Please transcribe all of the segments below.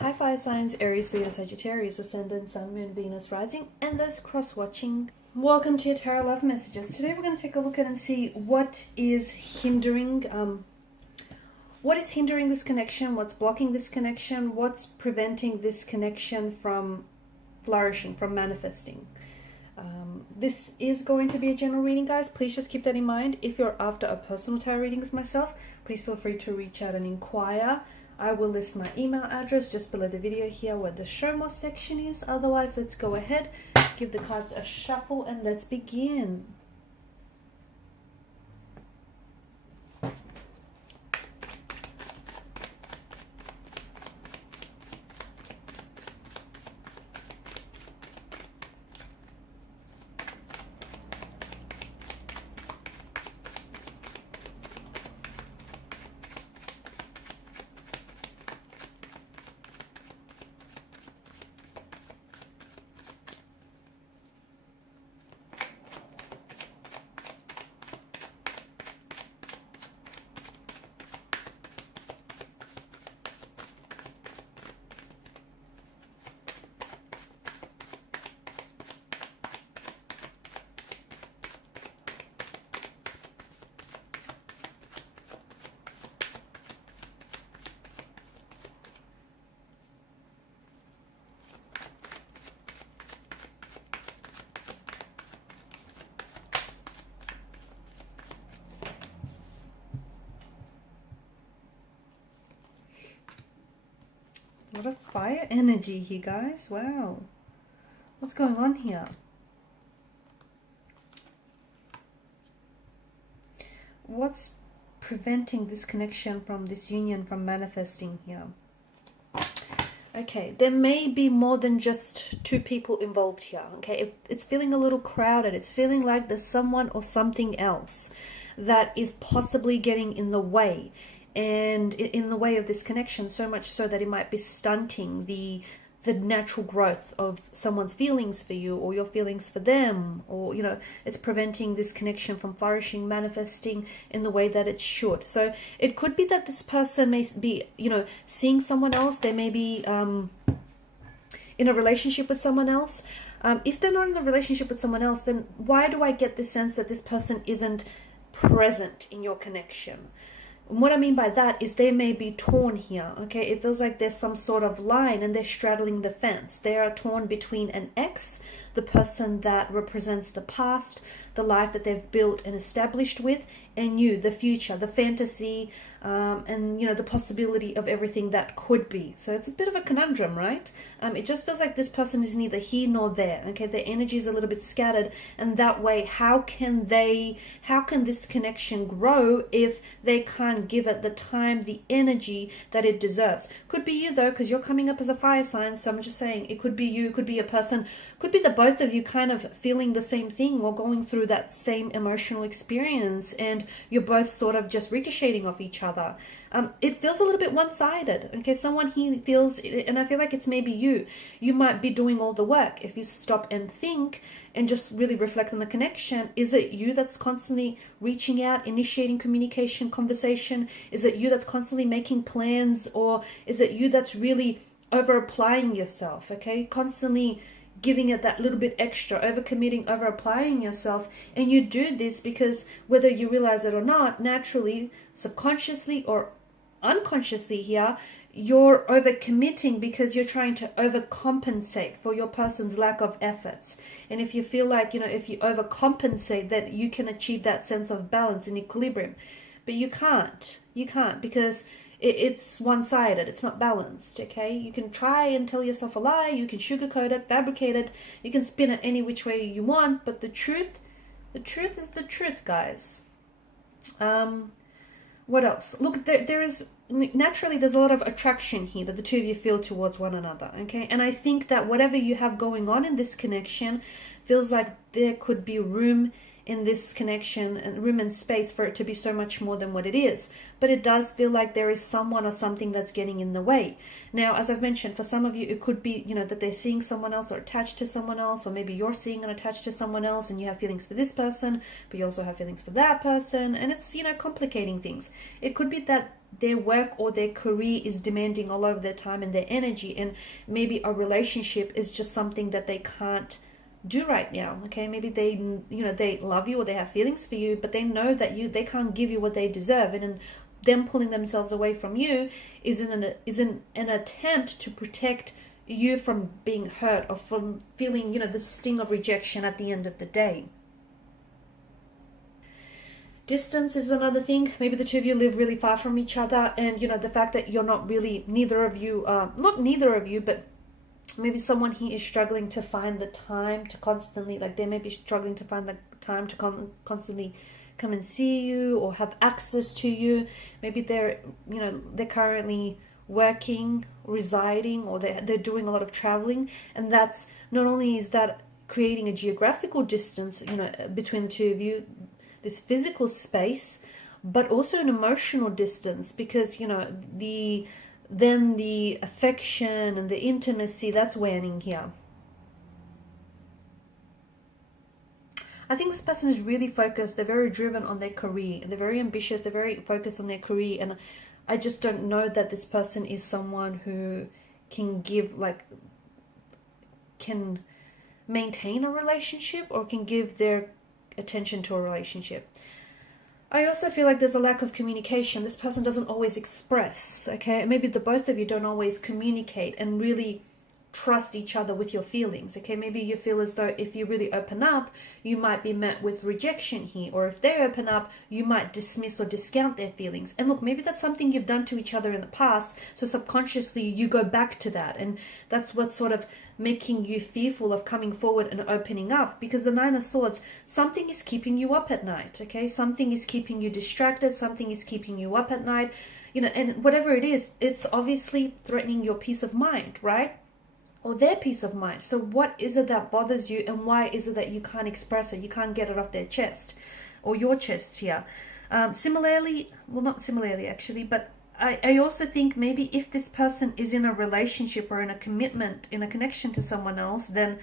Hi fire signs, Aries, Libra, Sagittarius, Ascendant, Sun, Moon, Venus, Rising, and those cross-watching. Welcome to your Tarot Love Messages. Today we're going to take a look at and see what is hindering this connection, what's blocking this connection, what's preventing this connection from flourishing, from manifesting. This is going to be a general reading, guys. Please just keep that in mind. If you're after a personal tarot reading with myself, please feel free to reach out and inquire. I will list my email address just below the video here where the show more section is. Otherwise, let's go ahead, give the cards a shuffle, and let's begin. What a fire energy here, guys. Wow. What's going on here? What's preventing this connection from this union from manifesting here? Okay, there may be more than just two people involved here. Okay, it's feeling a little crowded. It's feeling like there's someone or something else that is possibly getting in the way. And in the way of this connection, so much so that it might be stunting the natural growth of someone's feelings for you or your feelings for them, or it's preventing this connection from flourishing, manifesting in the way that it should. So it could be that this person may be seeing someone else. They may be in a relationship with someone else. If they're not in a relationship with someone else, then why do I get the sense that this person isn't present in your connection? What I mean by that is they may be torn here, okay? It feels like there's some sort of line and they're straddling the fence. They are torn between an ex, the person that represents the past, the life that they've built and established with, and you, the future, the fantasy, and the possibility of everything that could be. So it's a bit of a conundrum, right? It just feels like this person is neither here nor there, okay? Their energy is a little bit scattered, and that way, how can this connection grow if they can't give it the time, the energy that it deserves? Could be you though, because you're coming up as a fire sign, so I'm just saying it could be you, it could be a person, could be the both of you kind of feeling the same thing or going through that same emotional experience, and you're both sort of just ricocheting off each other. It feels a little bit one-sided, okay? Someone here feels, and I feel like it's maybe you might be doing all the work. If you stop and think and just really reflect on the connection, is it you that's constantly reaching out, initiating communication, conversation? Is it you that's constantly making plans, or is it you that's really over-applying yourself, okay? Constantly giving it that little bit extra, over-committing, over-applying yourself. And you do this because whether you realize it or not, naturally, subconsciously or unconsciously here, you're over-committing because you're trying to overcompensate for your person's lack of efforts. And if you feel like, if you overcompensate, that you can achieve that sense of balance and equilibrium. But you can't because it's one-sided. It's not balanced, okay? You can try and tell yourself a lie. You can sugarcoat it, fabricate it. You can spin it any which way you want. But the truth is the truth, guys. What else? Look, there's a lot of attraction here that the two of you feel towards one another, okay? And I think that whatever you have going on in this connection feels like there could be room in this connection and room and space for it to be so much more than what it is. But it does feel like there is someone or something that's getting in the way. Now, as I've mentioned, for some of you, it could be, that they're seeing someone else or attached to someone else, or maybe you're seeing and attached to someone else and you have feelings for this person, but you also have feelings for that person. And it's, complicating things. It could be that their work or their career is demanding all of their time and their energy, and maybe a relationship is just something that they can't do right now. Okay, maybe they, you know, they love you or they have feelings for you, but they know that they can't give you what they deserve, and in them pulling themselves away from you is an attempt to protect you from being hurt or from feeling, you know, the sting of rejection at the end of the day. Distance is another thing. Maybe the two of you live really far from each other, and, you know, the fact that you're not really, neither of you, but maybe someone here is struggling to find the time to constantly, like they may be struggling to find the time to constantly come and see you or have access to you. Maybe they're, you know, they're currently working, residing, or they're doing a lot of traveling, and that's not only is that creating a geographical distance, you know, between the two of you, this physical space, but also an emotional distance, because, you know, the affection and the intimacy, that's waning here. I think this person is really focused. They're very driven on their career, and they're very ambitious. They're very focused on their career, and I just don't know that this person is someone who can give, like, can maintain a relationship or can give their attention to a relationship. I also feel like there's a lack of communication. This person doesn't always express, okay? Maybe the both of you don't always communicate and really trust each other with your feelings, okay? Maybe you feel as though if you really open up, you might be met with rejection here, or if they open up, you might dismiss or discount their feelings. And look, maybe that's something you've done to each other in the past, so subconsciously you go back to that, and that's what's sort of making you fearful of coming forward and opening up, because the Nine of Swords, something is keeping you up at night, okay? Something is keeping you distracted, something is keeping you up at night, you know, and whatever it is, it's obviously threatening your peace of mind, right? Or their peace of mind. So what is it that bothers you, and why is it that you can't express it? You can't get it off their chest or your chest here. Similarly, well, not similarly actually, but I also think maybe if this person is in a relationship or in a commitment, in a connection to someone else, then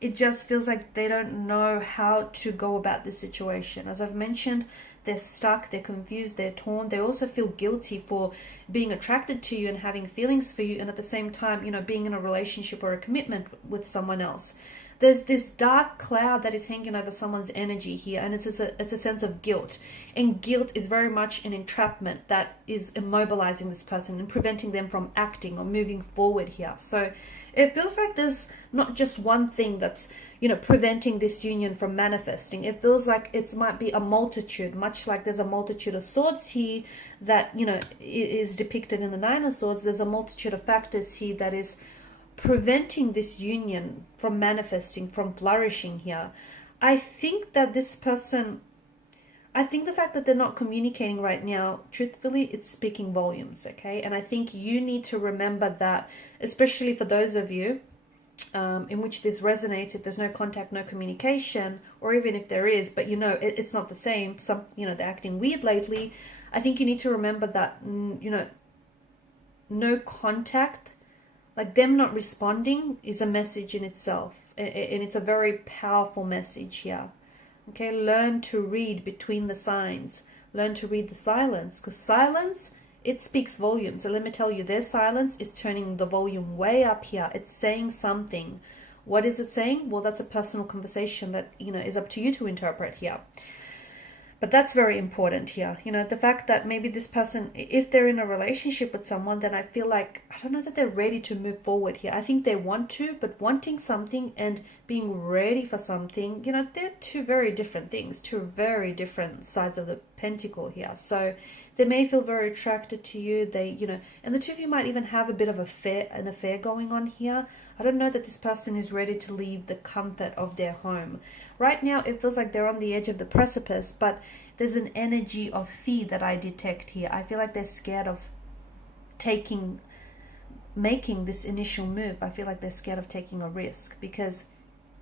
it just feels like they don't know how to go about this situation. As I've mentioned, they're stuck, they're confused, they're torn. They also feel guilty for being attracted to you and having feelings for you, and at the same time, you know, being in a relationship or a commitment with someone else. There's this dark cloud that is hanging over someone's energy here, and it's a sense of guilt. And guilt is very much an entrapment that is immobilizing this person and preventing them from acting or moving forward here. So it feels like there's not just one thing that's, you know, preventing this union from manifesting. It feels like it might be a multitude, much like there's a multitude of swords here that, you know, is depicted in the Nine of Swords. There's a multitude of factors here that is preventing this union from manifesting, from flourishing here. I think that this person, I think the fact that they're not communicating right now, truthfully, it's speaking volumes, okay? And I think you need to remember that, especially for those of you in which this resonates, if there's no contact, no communication, or even if there is, but you know, it's not the same, some, you know, they're acting weird lately. I think you need to remember that, you know, no contact, like them not responding, is a message in itself, and it's a very powerful message here. Okay, learn to read between the signs. Learn to read the silence, because silence, it speaks volumes. So let me tell you, their silence is turning the volume way up here. It's saying something. What is it saying? Well, that's a personal conversation that, you know, is up to you to interpret here. But that's very important here. You know, the fact that maybe this person, if they're in a relationship with someone, then I feel like, I don't know that they're ready to move forward here. I think they want to, but wanting something and being ready for something, you know, they're two very different things, two very different sides of the pentacle here. So they may feel very attracted to you. They, you know, and the two of you might even have a bit of an affair going on here. I don't know that this person is ready to leave the comfort of their home. Right now, it feels like they're on the edge of the precipice, but there's an energy of fear that I detect here. I feel like they're scared of making this initial move. I feel like they're scared of taking a risk, because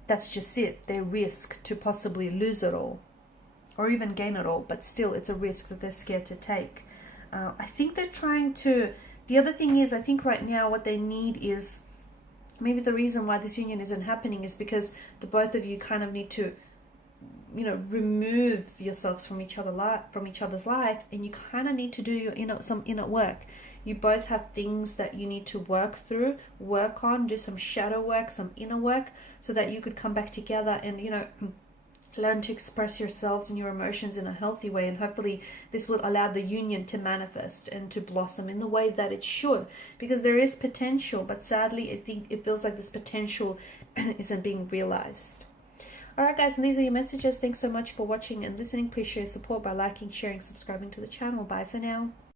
that's just it. They risk to possibly lose it all or even gain it all, but still it's a risk that they're scared to take. I think they're trying to, the other thing is, I think right now what they need is, maybe the reason why this union isn't happening is because the both of you kind of need to remove yourselves from each other's life, and you kind of need to do your some inner work. You both have things that you need to work through, work on, do some shadow work, some inner work, so that you could come back together and learn to express yourselves and your emotions in a healthy way. And hopefully this will allow the union to manifest and to blossom in the way that it should, because there is potential, but sadly I think it feels like this potential isn't being realized. Alright guys, and these are your messages. Thanks so much for watching and listening. Please show your support by liking, sharing, subscribing to the channel. Bye for now.